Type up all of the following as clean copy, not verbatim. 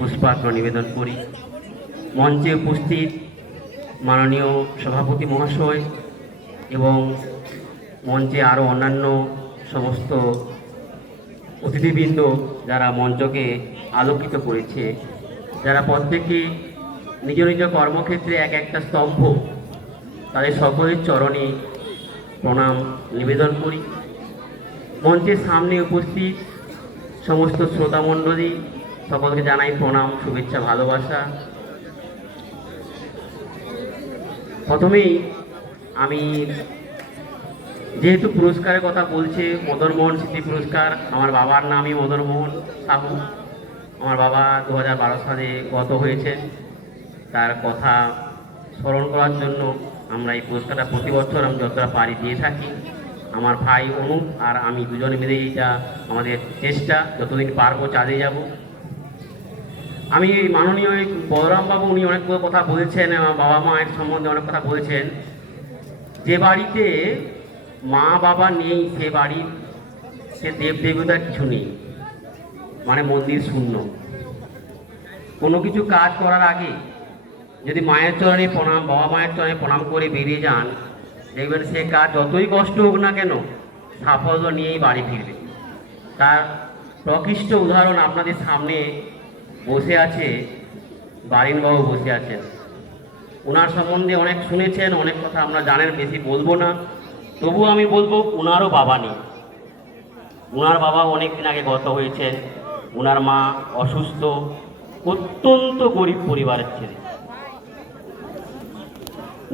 পুষ্পার্ঘ্য নিবেদন করি। মঞ্চে উপস্থিত মাননীয় সভাপতি মহাশয় এবং মঞ্চে আরও অন্যান্য সমস্ত অতিথিবৃন্দ যারা মঞ্চকে আলোকিত করেছে, যারা প্রত্যেকে নিজ নিজ কর্মক্ষেত্রে এক একটা স্তম্ভ, তাদের সকলের চরণে প্রণাম নিবেদন করি। মঞ্চের সামনে উপস্থিত সমস্ত শ্রোতামণ্ডলী সকলকে জানাই প্রণাম, শুভেচ্ছা, ভালোবাসা। প্রথমেই আমি যেহেতু পুরস্কারের কথা বলছে, মদন মোহন স্মৃতি পুরস্কার, আমার বাবার নামই মদন মোহন সাহু। আমার বাবা 2012 সালে গত হয়েছেন। তার কথা স্মরণ করার জন্য আমরা এই পুরস্কারটা প্রতি বছর আমি যতটা পারি দিয়ে থাকি। আমার ভাই অনুপ আর আমি দুজনে মিলে এইটা আমাদের চেষ্টা, যতদিন পারবো চালিয়ে যাব। আমি মাননীয় বলরামবাবু, উনি অনেকগুলো কথা বলেছেন, আমার বাবা মায়ের সম্বন্ধে অনেক কথা বলেছেন। যে বাড়িতে মা বাবা নেই সে বাড়ির সে দেব দেবতার কিছু নেই, মানে মন্দির শূন্য। কোনো কিছু কাজ করার আগে যদি মায়ের চরণে প্রণাম, বাবা মায়ের চরণে প্রণাম করে বেরিয়ে যান, দেখবেন সে কাজ যতই কষ্ট হোক না কেন সাফল্য নিয়েই বাড়ি ফিরবে। তার প্রকৃষ্ট উদাহরণ আপনাদের সামনে বসে আছে, বারিনবাবু বসে আছেন। ওনার সম্বন্ধে অনেক শুনেছেন, অনেক কথা আমরা জানেন, বেশি বলবো না। তবু আমি বলবো, ওনারও বাবা নেই। ওনার বাবা অনেক দিন আগে গত হয়েছেন। ওনার মা অসুস্থ, অত্যন্ত গরিব পরিবারের ছেলে।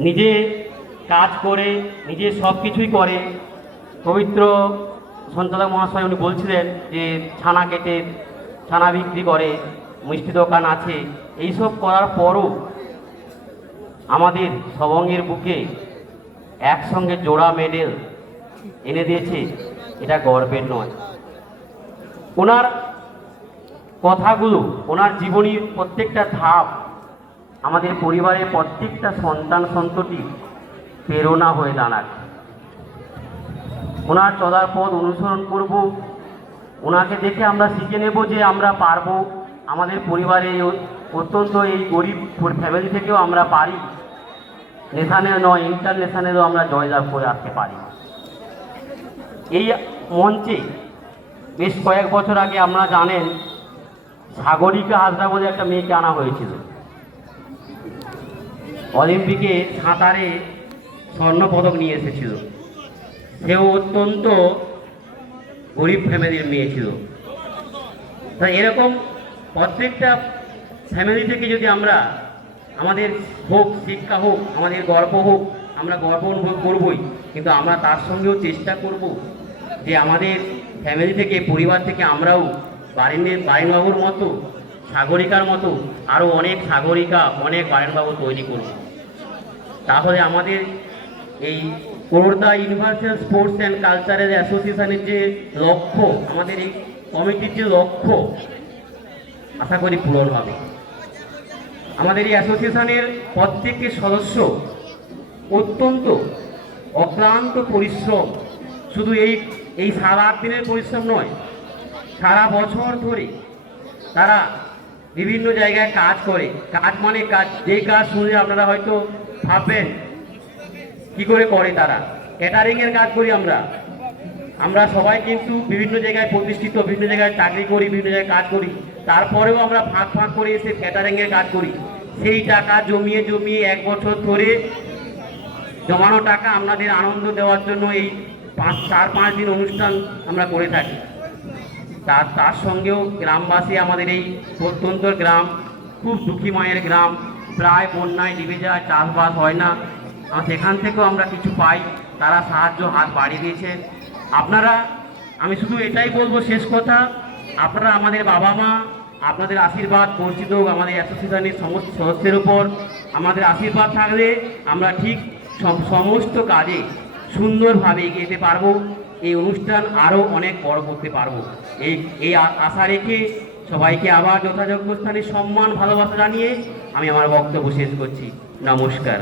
নিজে কাজ করে, নিজে সব কিছুই করে। পবিত্র সঞ্চালক মহাশয় উনি বলছিলেন যে ছানা কেটে ছানা বিক্রি করে, মিষ্টি দোকান আছে। এইসব করার পরও আমাদের সবঙ্গের বুকে একসঙ্গে জোড়া মেডেল এনে দিয়েছে, এটা গর্বের নয়। ওনার কথাগুলো, ওনার জীবনীর প্রত্যেকটা ধাপ আমাদের পরিবারের প্রত্যেকটা সন্তান সন্ততি প্রেরণা হয়ে দাঁড়ায়। ওনার চলার পথ অনুসরণ করব, ওনাকে দেখে আমরা শিখে নেব যে আমরা পারবো। আমাদের পরিবারে অত্যন্ত এই গরিব ফ্যামিলি থেকেও আমরা পারি, ন্যাশনাল নয় ইন্টারন্যাশনালও আমরা জয়লাভ করে আসতে পারি। এই মঞ্চে বেশ কয়েক বছর আগে আপনারা জানেন সাগরিকা হাজরা বলে একটা মেয়েকে আনা হয়েছিল। অলিম্পিকে সাঁতারে স্বর্ণপদক নিয়ে এসেছিল। সেও অত্যন্ত গরিব ফ্যামিলির মেয়ে ছিল। তাই এরকম প্রত্যেকটা ফ্যামিলি থেকে যদি আমরা, আমাদের হোক শিক্ষা হোক, আমাদের গর্ব হোক, আমরা গর্ব অনুভব করবই, কিন্তু আমরা তার সঙ্গেও চেষ্টা করব যে আমাদের ফ্যামিলি থেকে, পরিবার থেকে আমরাও বারিনবাবুর মতো, সাগরিকার মতো আরও অনেক সাগরিকা, অনেক বারিনবাবু তৈরি করব। তাহলে আমাদের এই কোরদা ইউনিভার্সাল স্পোর্টস অ্যান্ড কালচারাল অ্যাসোসিয়েশনের যে লক্ষ্য, আমাদের এই কমিটির যে লক্ষ্য, আশা করি পূরণ হবে। আমাদের এই অ্যাসোসিয়েশনের প্রত্যেকটি সদস্য অত্যন্ত অক্লান্ত পরিশ্রম, শুধু এই 7-8 দিনের পরিশ্রম নয়, সারা বছর ধরে তারা বিভিন্ন জায়গায় কাজ করে। কাজ মানে কাজ, যেই কাজ শুনলে আপনারা হয়তো ভাববেন কি করে করে তারা। ক্যাটারিংয়ের কাজ করি আমরা সবাই, কিন্তু বিভিন্ন জায়গায় প্রতিষ্ঠিত, বিভিন্ন জায়গায় চাকরি করি, বিভিন্ন জায়গায় কাজ করি। তারপরেও আমরা ফাঁক ফাঁক করে এসে ক্যাটারিংয়ের কাজ করি। সেই টাকা জমিয়ে জমিয়ে 1 বছর ধরে জমানো টাকা আপনাদের আনন্দ দেওয়ার জন্য এই 4-5 দিন অনুষ্ঠান আমরা করে থাকি। তার সঙ্গেও গ্রামবাসী, আমাদের এই প্রত্যন্ত গ্রাম খুব দুঃখী মায়ের গ্রাম, প্রায় বন্যায় ডুবে যায়, চাষবাস হয় না। সেখান থেকেও আমরা কিছু পাই, তারা সাহায্য হাত বাড়িয়ে দিয়েছেন। আপনারা, আমি শুধু এটাই বলবো শেষ কথা, আপনারা আমাদের বাবা মা, আপনাদের আশীর্বাদ বর্ষিত হোক আমাদের অ্যাসোসিয়েশনের সমস্ত সদস্যের উপর। আমাদের আশীর্বাদ থাকলে আমরা ঠিক সমস্ত কাজে সুন্দরভাবে এগিয়ে যেতে পারবো, এই অনুষ্ঠান আরও অনেক বড় করতে পারবো। এই আশা রেখে সবাইকে আবার যথাযোগ্য স্থানে সম্মান, ভালোবাসা জানিয়ে আমি আমার বক্তব্য শেষ করছি। নমস্কার।